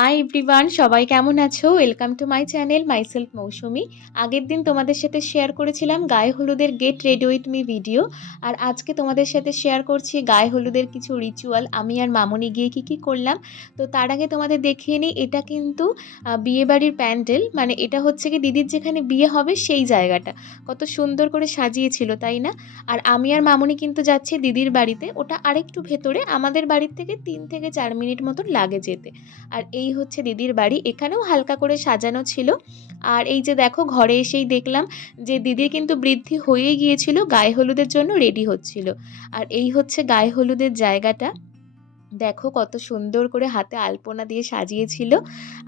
Hi everyone সবাই কেমন আছো? Welcome to my channel myself Mousumi আগের দিন তোমাদের সাথে শেয়ার করেছিলাম গায়ে হলুদের get ready with me video আর আজকে তোমাদের সাথে শেয়ার করছি গায়ে হলুদের কিছু রিচুয়াল আমি আর মামনি গিয়ে কি কি করলাম? তো তার আগে তোমাদের দেখিয়ে নিই, এটা কিন্তু বিয়েবাড়ির প্যান্ডেল। মানে এটা হচ্ছে কি দিদির যেখানে বিয়ে হবে সেই জায়গাটা। কত সুন্দর করে সাজিয়েছিল, তাই না? আর আমি আর মামনি কিন্তু যাচ্ছি দিদির বাড়িতে। ওটা আরেকটু ভেতরে, আমাদের বাড়ির থেকে তিন থেকে চার মিনিট মতন লাগে যেতে। আর এই হচ্ছে দিদির বাড়ি। এখানেও হালকা করে সাজানো ছিল। আর এই যে দেখো, ঘরে এসেই দেখলাম যে দিদির কিন্তু বৃদ্ধি হয়েই গিয়েছিল, গায়ে হলুদের জন্য রেডি হচ্ছিল। আর এই হচ্ছে গায়ে হলুদের জায়গাটা। দেখো কত সুন্দর করে হাতে আলপনা দিয়ে সাজিয়েছিল।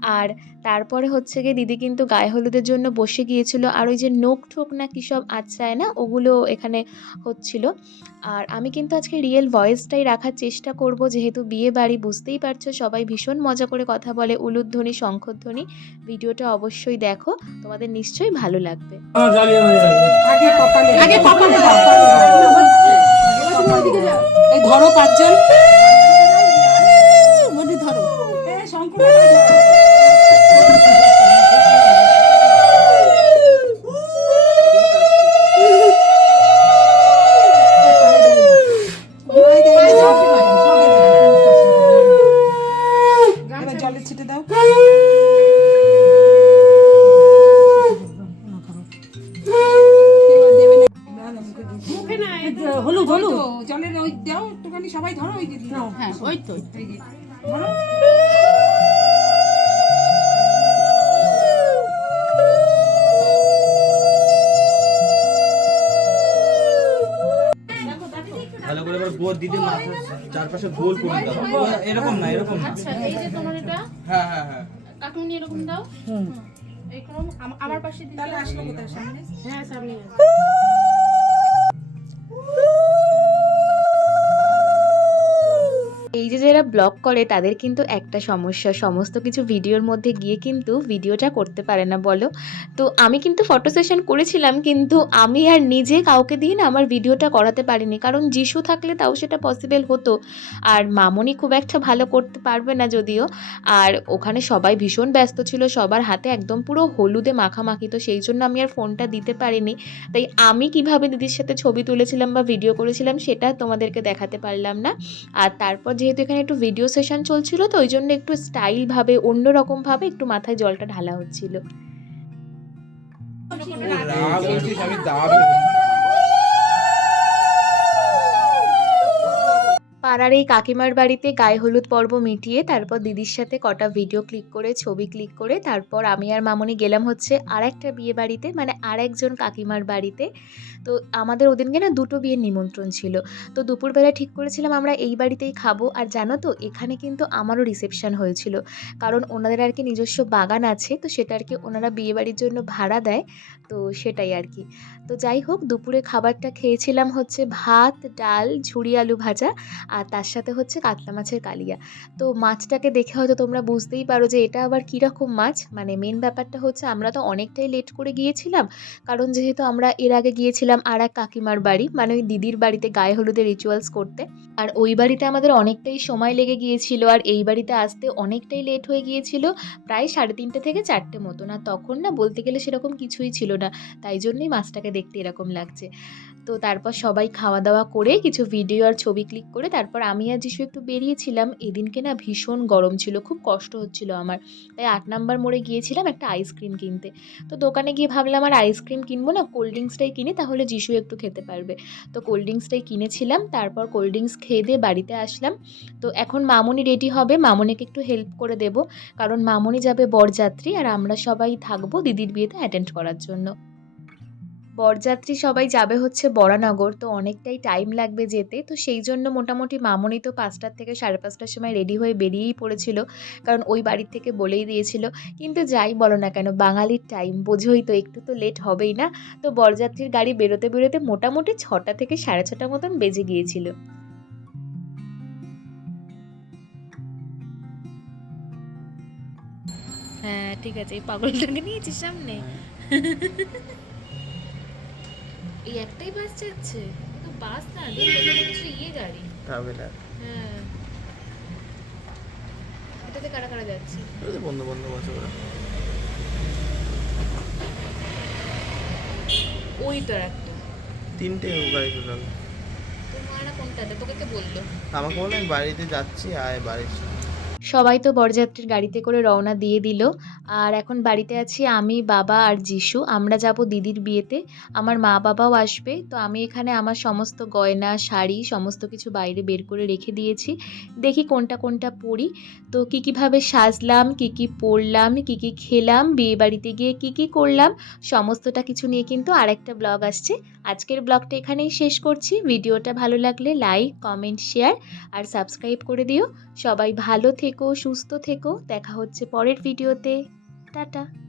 আর তারপরে হচ্ছে গিয়ে দিদি কিন্তু গায়ে হলুদের জন্য বসে গিয়েছিল। আর ওই যে নোক ঠোক না কী সব আচ্ছায় না ওগুলো এখানে হচ্ছিল। আর আমি কিন্তু আজকে রিয়েল ভয়েসটাই রাখার চেষ্টা করব যেহেতু বিয়ে বাড়ি বুঝতেই পারছ সবাই ভীষণ মজা করে কথা বলে। উলুধ্বনি শঙ্খধ্বনি ভিডিওটা অবশ্যই দেখো তোমাদের নিশ্চয়ই ভালো লাগবে। ধরো পাঁচজন। হলুদ তো, জলের ওই দাও একটুখানি সবাই ধরো ওই হ্যাঁ ওই তো এই যে, ধরো। ভালো করে এবার গোল দিদি মাথার চারপাশে গোল করে দাও। এরকম না এরকম না। আচ্ছা এই যে তোমার এটা? হ্যাঁ হ্যাঁ হ্যাঁ। কাকুনি এরকম দাও। এরকম আমার পাশে দিতে তাহলে আসলো কোথায়? সামনে? হ্যাঁ সামনে। যারা ব্লগ করে তাদের কিন্তু একটা সমস্যা। সমস্ত কিছু ভিডিওর মধ্যে গিয়ে কিন্তু ভিডিওটা করতে পারে না, বলো। তো আমি কিন্তু ফটো সেশন করেছিলাম, কিন্তু আমি আর নিজে কাউকে দিয়ে না আমার ভিডিওটা করাতে পারিনি। কারণ যিশু থাকলে তাও সেটা পসিবল হতো। আর মামনি খুব একটা ভালো করতে পারবে না যদিও। আর ওখানে সবাই ভীষণ ব্যস্ত ছিল, সবার হাতে একদম পুরো হলুদে মাখামাখি। তো সেই জন্য আমি আর ফোনটা দিতে পারিনি। তাই আমি কীভাবে দিদির সাথে ছবি তুলেছিলাম বা ভিডিও করেছিলাম সেটা তোমাদেরকে দেখাতে পারলাম না। আর তারপর যেহেতু একটু ভিডিও সেশন চলছিল তো, ওই জন্য একটু স্টাইলভাবে অন্যরকমভাবে একটু মাথায় জলটা ঢালা হচ্ছিল। পাড়ার এই কাকিমার বাড়িতে গায়ে হলুদ পর্ব মিটিয়ে তারপর দিদির সাথে কটা ভিডিও ক্লিক করে, ছবি ক্লিক করে, তারপর আমি আর মামনি গেলাম হচ্ছে আর একটা বিয়ে বাড়িতে মানে আর একজন কাকিমার বাড়িতে। তো আমাদের ওদিনকে না দুটো বিয়ের নিমন্ত্রণ ছিল। তো দুপুরবেলা ঠিক করেছিলাম আমরা এই বাড়িতেই খাব। আর জানো তো, এখানে কিন্তু আমারও রিসেপশন হয়েছিল। কারণ ওনাদের আর কি নিজস্ব বাগান আছে, তো সেটা আর কি ওনারা বিয়ে বাড়ির জন্য ভাড়া দেয়। তো সেটাই আর কি। তো যাই হোক, দুপুরে খাবারটা খেয়েছিলাম হচ্ছে ভাত, ডাল, ঝুড়ি আলু ভাজা আর তার সাথে হচ্ছে কাতলা মাছের কালিয়া। তো মাছটাকে দেখে হয়তো তোমরা বুঝতেই পারো যে এটা আবার কীরকম মাছ। মানে মেন ব্যাপারটা হচ্ছে আমরা তো অনেকটাই লেট করে গিয়েছিলাম। কারণ যেহেতু আমরা এর আগে গিয়েছিলাম আর এক কাকিমার বাড়ি মানে ওই দিদির বাড়িতে গায়ে হলুদের রিচুয়ালস করতে। আর ওই বাড়িতে আমাদের অনেকটাই সময় লেগে গিয়েছিল আর এই বাড়িতে আসতে অনেকটাই লেট হয়ে গিয়েছিল, প্রায় সাড়ে তিনটে থেকে চারটে মতো আর তখন না বলতে গেলে সেরকম কিছুই ছিল না। তাই জন্যই মাছটাকে দেখতে এরকম লাগছে। তো তারপর সবাই খাওয়া দাওয়া করে কিছু ভিডিও আর ছবি ক্লিক করে তারপর আমি আর যিশু একটু বেরিয়েছিলাম। এদিনকে না ভীষণ গরম ছিল, খুব কষ্ট হচ্ছিল আমার। তাই আট নাম্বার মোড়ে গিয়েছিলাম একটা আইসক্রিম কিনতে। তো দোকানে গিয়ে ভাবলাম, আর আইসক্রিম কিনবো না? কোল্ড ড্রিঙ্কসটাই কিনি, তাহলে যিশু একটু খেতে পারবে। তো কোল্ড ড্রিঙ্কসটাই কিনেছিলাম, তারপর কোল্ড ড্রিঙ্কস খেয়ে দিয়ে বাড়িতে আসলাম। তো এখন মামনি রেডি হবে, মামনিকে একটু হেল্প করে দেব। কারণ মামনি যাবে বরযাত্রী, আর আমরা সবাই থাকব দিদির বিয়েতে অ্যাটেন্ড করার জন্য। বরযাত্রী সবাই যাবে হচ্ছে বরানগর তো অনেকটাই টাইম লাগবে যেতে। তো সেই জন্য মোটামুটি মামনি তো পাঁচটার থেকে সাড়ে পাঁচটার সময় রেডি হয়ে বেরিয়েই পড়েছিল কারণ ওই বাড়ির থেকে বলেই দিয়েছিল কিন্তু যাই বলো না কেন বাঙালির টাইম বোঝোই তো একটু তো লেট হবেই না? তো বরযাত্রীর গাড়ি বেরোতে বেরোতে মোটামুটি ছটা থেকে সাড়ে ছটা মতন বেজে গিয়েছিল। হ্যাঁ ঠিক আছে এই পাগলটাকে নিয়েছিস সামনে? এই একটাই বাস যাচ্ছে? তো বাস না ইয়ে গাড়ি। না হ্যাঁ। এটা সাথে কারা কারা যাচ্ছে? বন্ধু বন্ধু বসে ওরা। ওই তোর একটা। তিনটে গাড়ি টোটাল। তোর মারা কোনটাতে তোকে কে বলল? আমাকে বলে আমি বাড়িতে যাচ্ছি আয় বাড়ির। সবাই তো বরযাত্রীর গাড়িতে করে রওনা দিয়ে দিল। আর এখন বাড়িতে আছি আমি, বাবা আর যিশু আমরা যাব দিদির বিয়েতে। আমার মা বাবাও আসবে। তো আমি এখানে আমার সমস্ত গয়না, শাড়ি, সমস্ত কিছু বাইরে বের করে রেখে দিয়েছি। দেখি কোনটা কোনটা পরি। তো কী কীভাবে সাজলাম, কী কী পরলাম, কী কী খেলাম, বিয়ে বাড়িতে গিয়ে কী কী করলাম, সমস্তটা কিছু নিয়ে কিন্তু আরেকটা ব্লগ আসছে। আজকের ব্লগটা এখানেই শেষ করছি। ভিডিওটা ভালো লাগলে লাইক, কমেন্ট, শেয়ার আর সাবস্ক্রাইব করে দিও। সবাই ভালো থেকো সুস্থ থেকো। দেখা হচ্ছে পরের ভিডিওতে। টাটা।